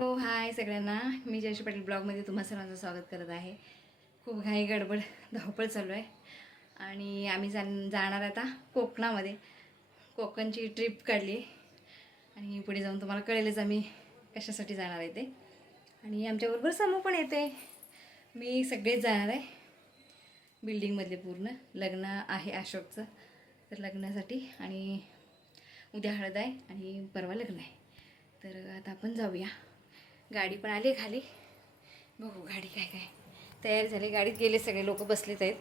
हो हाय सगळ्यांना, मी जयश्री पाटील ब्लॉगमध्ये तुम्हा सर्वांचं स्वागत करत आहे. खूप घाई गडबड धावपळ चालू आहे आणि आम्ही जाणार आता कोकणामध्ये. कोकणची ट्रिप काढली आणि पुढे जाऊन तुम्हाला कळेलच आम्ही कशासाठी जाणार आहे ते. आणि आमच्याबरोबर समूह पण येते. मी सगळेच जाणार आहे बिल्डिंगमधले पूर्ण. लग्न आहे अशोकचं, तर लग्नासाठी. आणि उद्या हळद आहे आणि परवा लग्न आहे. तर आता आपण जाऊया. गाडी पण आली खाली, बघू गाडी काय काय तयार झाली. गाडीत गेले सगळे लोक बसलेच आहेत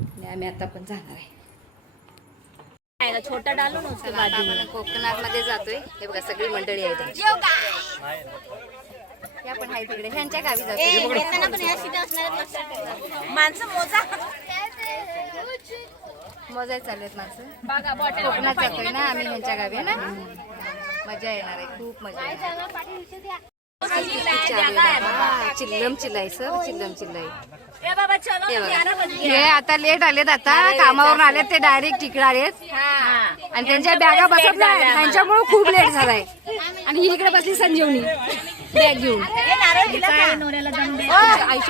आणि आम्ही आता पण जाणार आहे. छोटा डालो ना उसके बाद आपण कोकणामध्ये जातोय. हे बघा सगळी मंडळी आहेत. या पण आहे तिकडे, ह्यांच्या गावी जातोय. माणसं मोजा मजा चालू आहेत माणसं. कोकणात जातोय ना आम्ही, ह्यांच्या गावी आहे ना. मजा येणार आहे, खूप मजा येणार. चिल्लम चिल्लाई सर, चिल्लम चिल्लाई. हे आता लेट आलेत, आता कामावरून आलेत ते, डायरेक्ट तिकडे आलेत आणि त्यांच्या बॅगा बसत नाही, त्यांच्यामुळे खूप लेट झालाय. आणि ही इकडे बसली संजीवनी बॅग घेऊन. आईच्या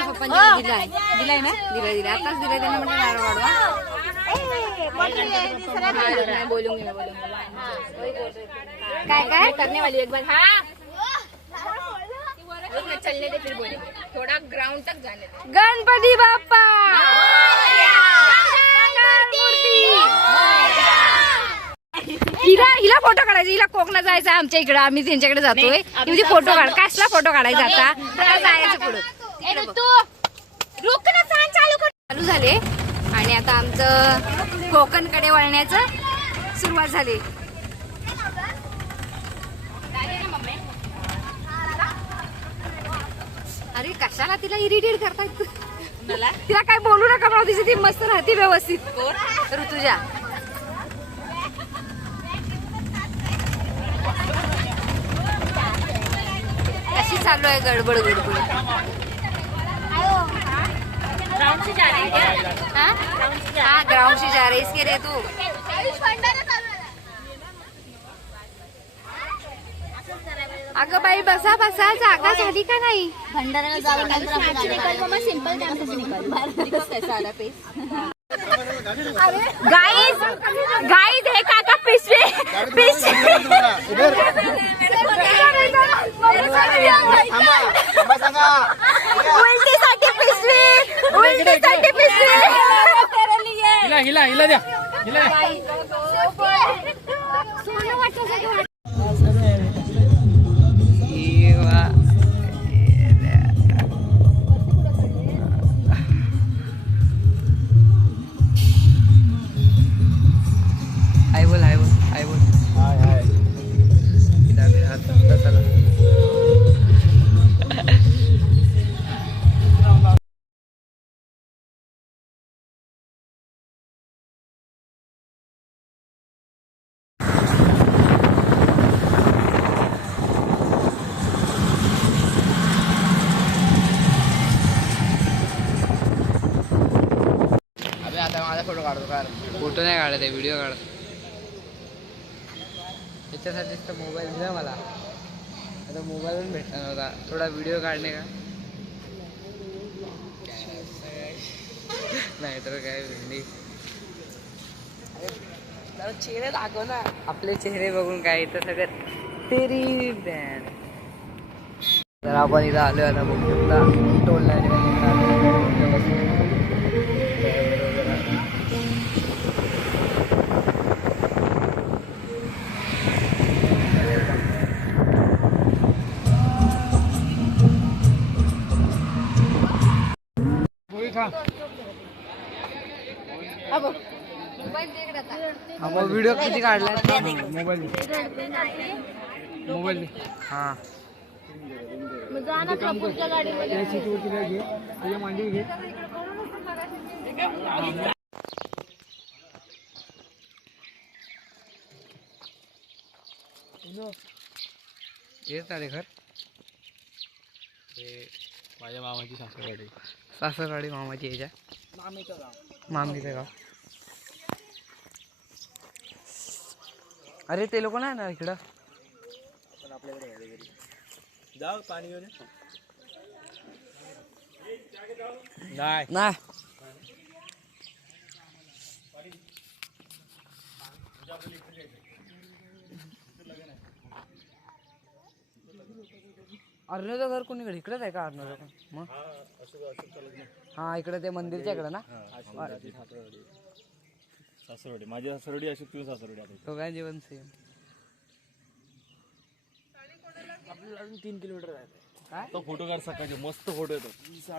पप्पांनी दिलाय ना, दिलाय आताच दिलाय त्यांना. म्हणजे नारळ वाढवा बोलूंगी ना, काय काय करने वाली एक बार. चलने दे, फिर बोले थोड़ा ग्राउंड तक जाने दे. गणपती बाप्पा हिला फोटो काढायचा. हिला कोकणात जायचं आमच्या इकडे, आम्ही त्यांच्याकडे जातोय. म्हणजे फोटो काढ, कसला फोटो काढायचा आता. तर जायचं पुढं. चालू झाले आणि आता आमचं कोकणकडे वळण्याचं सुरुवात झाली. अरे कशाला तिला इरिटेट करतायत. तिला काय बोलू नका मला, तिची ती मस्त राहते व्यवस्थित. ऋतुजा कशी चालू आहे गडबड गडबड. ग्राउंड से जा रही है क्या? हाँ ग्राउंड से जा रही है. इसके रे तू अगं बाई बसा बसा, जागा झाली का नाही. भंडाऱ्याला जावं नंतर आपण निकाल मग सिंपल डान्स निकाल. गाइस गाइस हे काका पिशवी उलटीसाठी पिशवी, उलटीसाठी पिशवी. हिला हिला द्या हिला. I will. हाय हाय. अबे आता माझा फोटो काढतो कार. फोटो नाही काढत आहे, व्हिडिओ काढत. त्याच्यासाठीच तर मोबाईल दिला मला. आता मोबाईल पण भेटला नव्हता, थोडा व्हिडिओ काढणे का. नाही तर काय भेंडी. चेहरे दाखव ना, आपले चेहरे बघून काय इथं सगळं तेरी बँड. तर आपण इथं आलो आता मुख्यतला टोल व्हिडिओ किती काढला. मोबाईल मोबाईल हा त्या सीटवरती बॅग घे, तुझ्या मांडी घे. येत आले घर. माझ्या मामाची सासरवाडी. सासरवाडी मामाची याच्या मामीचं गाव. अरे ते लोक नाही ना इकडं. पण आपल्याकडे नाही अर्णवचं घर कोणीकडे इकडेच आहे का अर्णवचं पण मग हा इकडे ते मंदिरच्या इकडे ना सासरवाडी माझी सासरवाडी अशी तुझी सासरवाडी आता तो काय जेवण सेम आपल्याला अजून 3 किलोमीटर आहे काय तो फोटो काढ सकाळचे मस्त फोटो येतो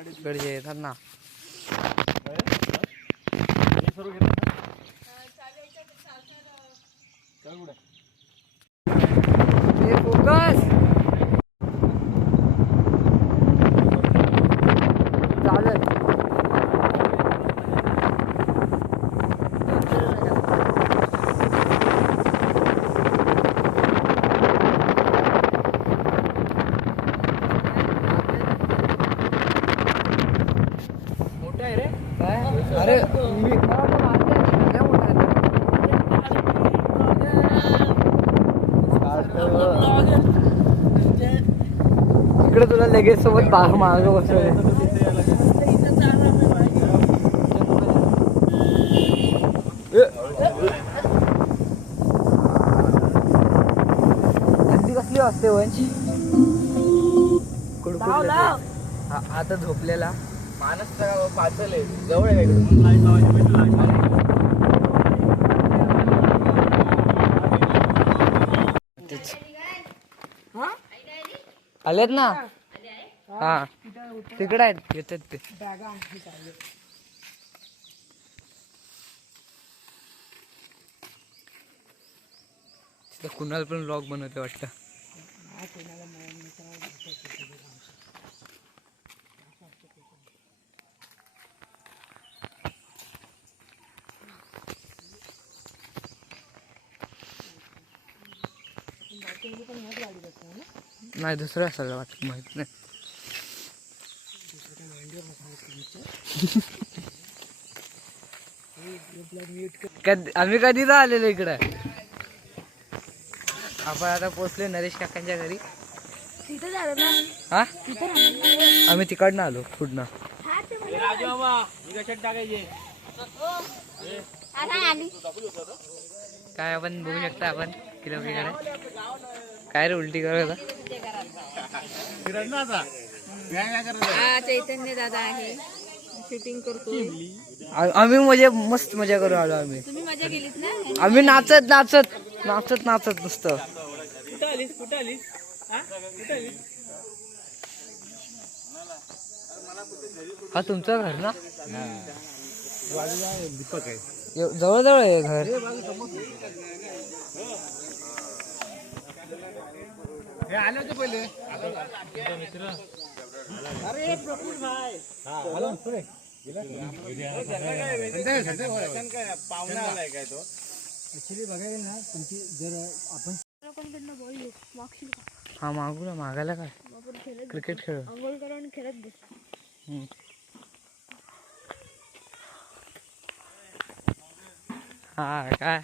इकडचे येतात ना हे सर्व घेतलं ना चल कुठे फोकस चालेल मोठं आहे रे काय अरे मी इकडे तुला लगेच सोबत माग बसवले थंडी कसली वाजते वंश आता झोपलेला मानस पाचल आहे जवळ आहे इकडून लाईट लावायची आलेत ना हा तिकडे आहेत येतात ते कुणाला पण ब्लॉग बनवते वाटतं नाही दुसरं असायला वाटत माहित नाही आम्ही कधी तर आलेलो इकडं आपण आता पोचले नरेश काकांच्या घरी हा आम्ही तिकडनं आलो पुढनं काय आपण बघू शकता आपण किलोमीटर काय रे उलटी करत होता चैतन्य दादा आहे शूटिंग करतो आम्ही म्हणजे मस्त मजा करून आलो आम्ही तुम्ही मजा केलीत ना आम्ही नाचत नाचत नाचत नाचत नुसतं हा तुमचं घर ना दीपक आहे जवळ जवळ आहे घर हे आले होते पहिले पाहुणा आलाय काय तो ऍक्च्युली बघायला ना तुमची जर आपण हा मागू ना मागायला काय क्रिकेट खेळ अंघोळ करून खेळत बस हा काय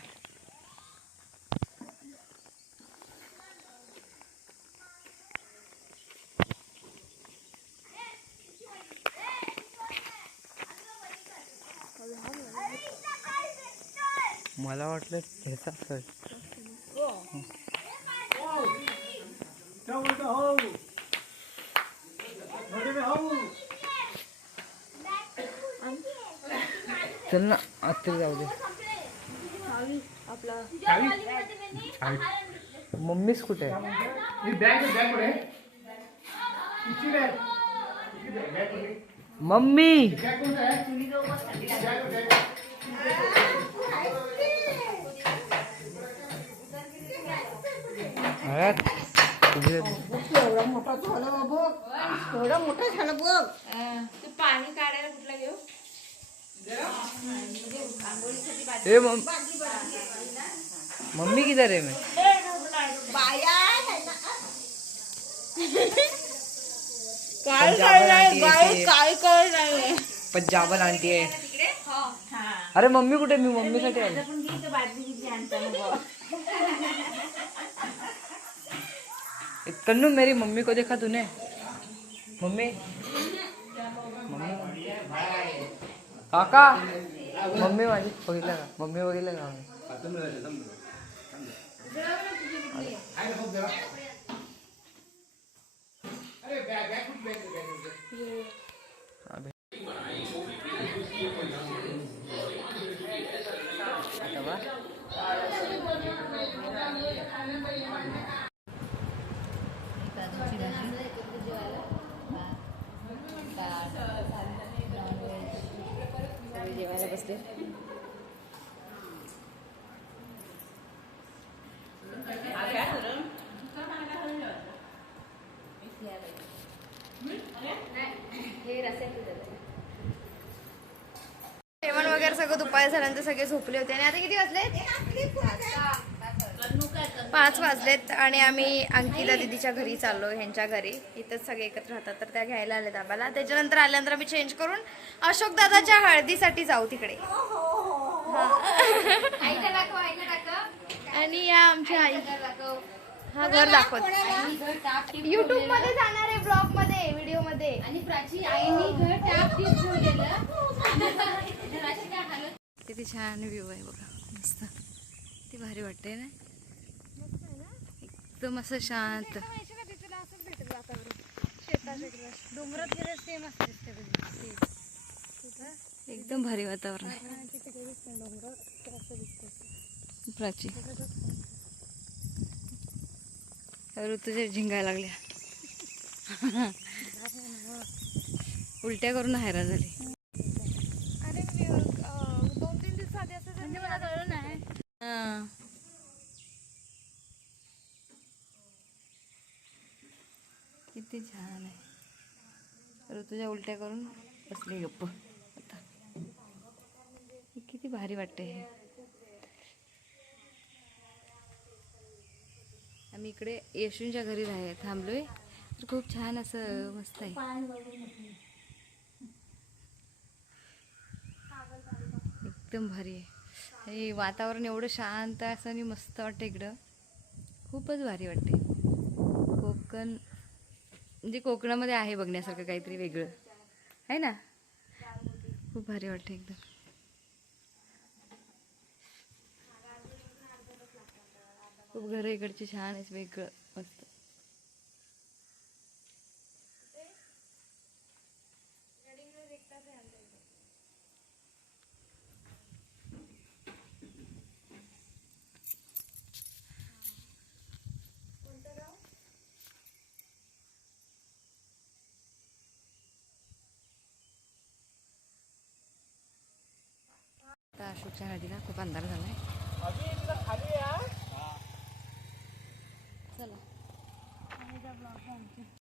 मला वाटलं ह्याचा असेल चल ना आत्ता जाऊ दे मम्मीच कुठे आहे मम्मी तू पाणी काढायला कुठला घेऊ मम्मी किधर है मैं पंजाबन आंटी आहे अरे मम्मी कुठे मी मम्मीसाठी आलो कन्नू मेरी मम्मी को देखा तूने? मम्मी काका मम्मी माझी बघितलं का? मम्मी बघितलं का? आता बा जेवायला बसले. जेवण वगैरे सगळं दुपारी झाल्यानंतर सगळे झोपले होते आणि आता किती वाजले? 5 वाजलेत आणि आम्ही अंकिता दीदीच्या घरी चाललो, ह्यांच्या घरी. इथंच सगळे एकत्र राहतात तर त्या घ्यायला आले आम्हाला. त्याच्यानंतर आल्यानंतर आम्ही चेंज करून अशोक दादाच्या हळदीसाठी जाऊ तिकडे. आणि या आमच्या आई हा घर दाखवत युट्यूब मध्ये जाणार आहे, ब्लॉग मध्ये, व्हिडिओ मध्ये. आणि प्राची आईनी घर टाप टीप ठेवलेलं. किती छान व्ह्यू आहे बघा, मस्त. किती भारी वाटते ना, एकदम असं शांत. एकदम भारी वातावरण आहे. प्राची ऋतूच्या झिंगायला लागल्या, उलट्या करून हैराण झाली. हा. किती छान आहे. ऋतूच्या उलट्या करून बसली गप्प आता. किती भारी वाटते हे. आम्ही इकडे येशूंच्या घरी थांबलोय तर खूप छान असं मस्त आहे. एकदम भारी आहे. हे वातावरण एवढं शांत असं आणि मस्त वाटतं इकडं. खूपच भारी वाटते. कोकण म्हणजे कोकणामध्ये आहे बघण्यासारखं काहीतरी वेगळं आहे ना. खूप भारी वाटतं एकदम. खूप घरं इकडची छान आहे, वेगळं मस्त. आता अशोकच्या नदीला खूप अंधार झालाय. चला.